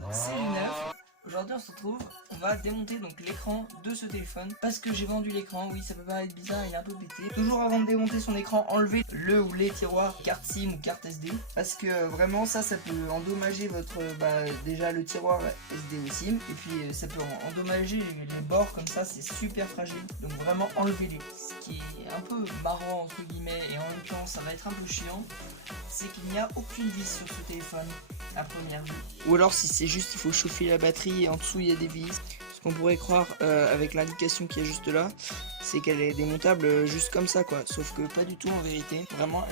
monde, c'est Neuf. Aujourd'hui on se retrouve, on va démonter donc l'écran de ce téléphone parce que j'ai vendu l'écran. Oui, ça peut paraître bizarre, il est un peu pété. Toujours avant de démonter son écran, enlever le ou les tiroirs carte SIM ou carte SD parce que vraiment ça peut endommager votre déjà le tiroir SD ou SIM et puis ça peut endommager les bords comme ça, c'est super fragile. Donc vraiment enlevez-les. Ce qui est un peu marrant entre guillemets et en même temps ça va être un peu chiant, c'est qu'il n'y a aucune vis sur ce téléphone à première vue. Ou alors si c'est juste il faut chauffer la batterie et en dessous il y a des vis. Ce qu'on pourrait croire avec l'indication qui est juste là, c'est qu'elle est démontable juste comme ça quoi. Sauf que pas du tout en vérité. Vraiment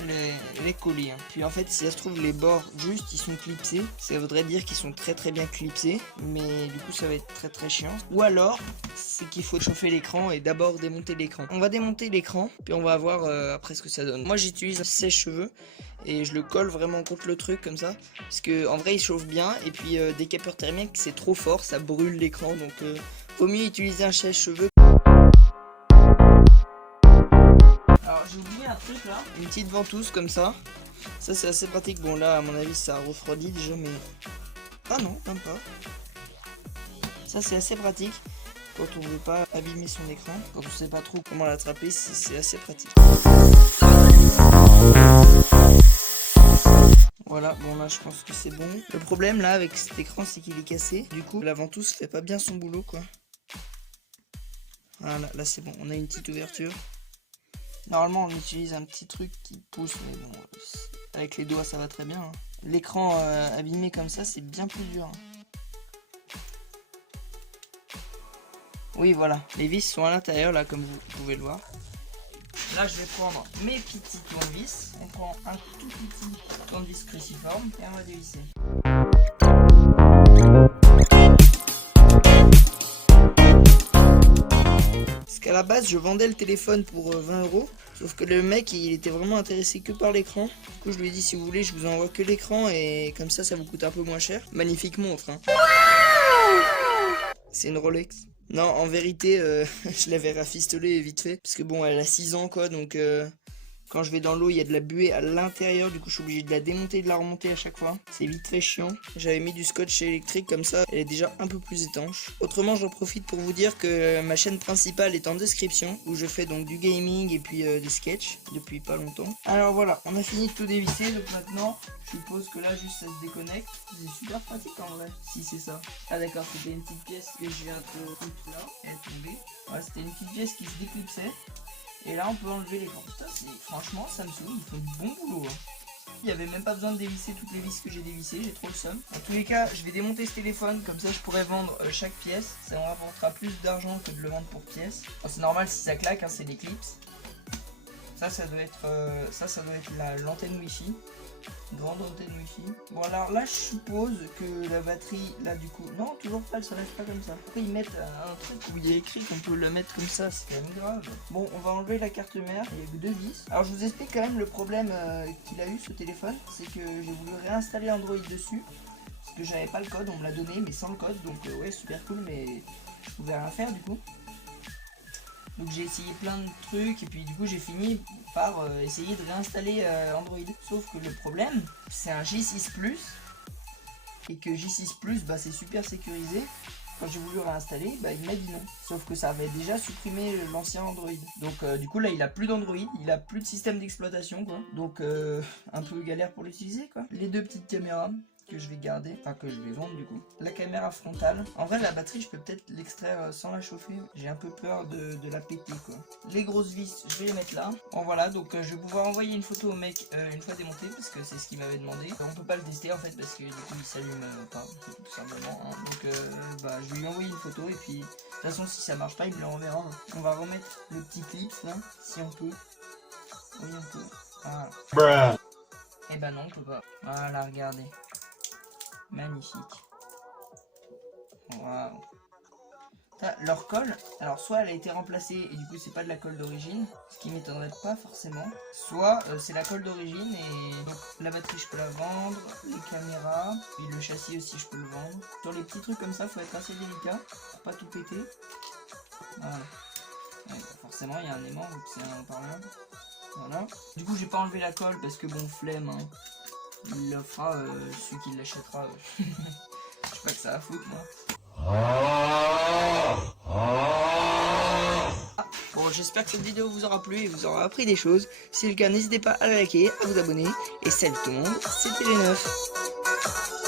elle est collée. Hein. Puis en fait si ça se trouve les bords juste ils sont clipsés. Ça voudrait dire qu'ils sont très bien clipsés. Mais du coup ça va être très chiant. Ou alors c'est qu'il faut chauffer l'écran et d'abord démonter l'écran. On va démonter l'écran puis on va voir après ce que ça donne. Moi j'utilise un sèche-cheveux et je le colle vraiment contre le truc comme ça parce que en vrai il chauffe bien et puis des capeurs thermiques c'est trop fort, ça brûle l'écran donc vaut mieux utiliser un sèche-cheveux. Alors j'ai oublié un truc là, une petite ventouse comme ça c'est assez pratique. Bon là à mon avis ça refroidit déjà mais ah non même pas, ça c'est assez pratique quand on veut pas abîmer son écran, quand on sait pas trop comment l'attraper, c'est assez pratique. Voilà, bon là je pense que c'est bon. Le problème là avec cet écran c'est qu'il est cassé. Du coup la ventouse fait pas bien son boulot quoi. Voilà, là c'est bon, on a une petite ouverture. Normalement on utilise un petit truc qui pousse mais bon, avec les doigts ça va très bien. Hein. L'écran abîmé comme ça c'est bien plus dur. Hein. Oui voilà, les vis sont à l'intérieur là comme vous pouvez le voir. Là je vais prendre mes petits tournevis. On prend un tout petit tournevis cruciforme et on va dévisser. Parce qu'à la base je vendais le téléphone pour 20 €. Sauf que le mec il était vraiment intéressé que par l'écran. Du coup je lui ai dit si vous voulez je vous envoie que l'écran et comme ça vous coûte un peu moins cher. Magnifique montre hein. C'est une Rolex. Non, en vérité, je l'avais rafistolée vite fait. Parce que bon, elle a 6 ans quoi, donc quand je vais dans l'eau, il y a de la buée à l'intérieur. Du coup, je suis obligé de la démonter et de la remonter à chaque fois. C'est vite très chiant. J'avais mis du scotch électrique comme ça, elle est déjà un peu plus étanche. Autrement, j'en profite pour vous dire que ma chaîne principale est en description, où je fais donc du gaming et puis des sketchs depuis pas longtemps. Alors voilà, on a fini de tout dévisser, donc maintenant, je suppose que là, juste ça se déconnecte. C'est super pratique en vrai, si c'est ça. Ah d'accord, c'était une petite pièce que je viens de couper là, elle est tombée. Ouais, c'était une petite pièce qui se déclipsait. Et là on peut enlever l'écran. Franchement Samsung il fait du bon boulot. Hein. Il n'y avait même pas besoin de dévisser toutes les vis que j'ai dévissées, j'ai trop le seum. En tous les cas je vais démonter ce téléphone, comme ça je pourrais vendre chaque pièce. Ça me rapportera plus d'argent que de le vendre pour pièce. Bon, c'est normal si ça claque, hein, c'est des clips. Ça doit être l'antenne wifi. Grande antenne wifi. Bon alors là je suppose que la batterie là du coup non toujours pas, elle se lève pas comme ça. Après ils mettent un truc où il y a écrit qu'on peut la mettre comme ça, c'est quand même grave. Bon on va enlever la carte mère, il y a que 2 vis. Alors je vous explique quand même le problème qu'il a eu ce téléphone, c'est que j'ai voulu réinstaller Android dessus. Parce que j'avais pas le code, on me l'a donné mais sans le code, donc ouais super cool mais je pouvais rien faire du coup. Donc j'ai essayé plein de trucs et puis du coup j'ai fini par essayer de réinstaller Android. Sauf que le problème c'est un J6 Plus et que J6 Plus c'est super sécurisé. Quand j'ai voulu réinstaller il m'a dit non. Sauf que ça avait déjà supprimé l'ancien Android. Donc du coup là il a plus d'Android, il a plus de système d'exploitation quoi. Donc un peu galère pour l'utiliser quoi. Les deux petites caméras que je vais garder, enfin que je vais vendre du coup. La caméra frontale. En vrai la batterie je peux peut-être l'extraire sans la chauffer. J'ai un peu peur de la péter quoi. Les grosses vis je vais les mettre là. Bon voilà donc je vais pouvoir envoyer une photo au mec une fois démonté parce que c'est ce qu'il m'avait demandé. On peut pas le tester en fait parce que du coup il s'allume pas tout simplement. Hein. Donc je vais lui envoyer une photo et puis de toute façon si ça marche pas il me l'enverra. Hein. On va remettre le petit clip là si on peut. Oui on peut. Voilà. Et non on peut pas. Voilà regardez. Magnifique. Waouh. Leur colle, alors soit elle a été remplacée et du coup c'est pas de la colle d'origine, ce qui m'étonnerait pas forcément, soit c'est la colle d'origine et donc la batterie je peux la vendre, les caméras, puis le châssis aussi je peux le vendre. Sur les petits trucs comme ça faut être assez délicat pour pas tout péter. Voilà. Ouais, forcément il y a un aimant donc c'est un haut-parleur. Voilà. Du coup j'ai pas enlevé la colle parce que bon flemme hein. Il le fera celui qui l'achètera. Je pas que ça a foutre, moi. Bon, j'espère que cette vidéo vous aura plu et vous aura appris des choses. Si c'est le cas, n'hésitez pas à la liker, à vous abonner. Et salut tout le monde, c'était les 9.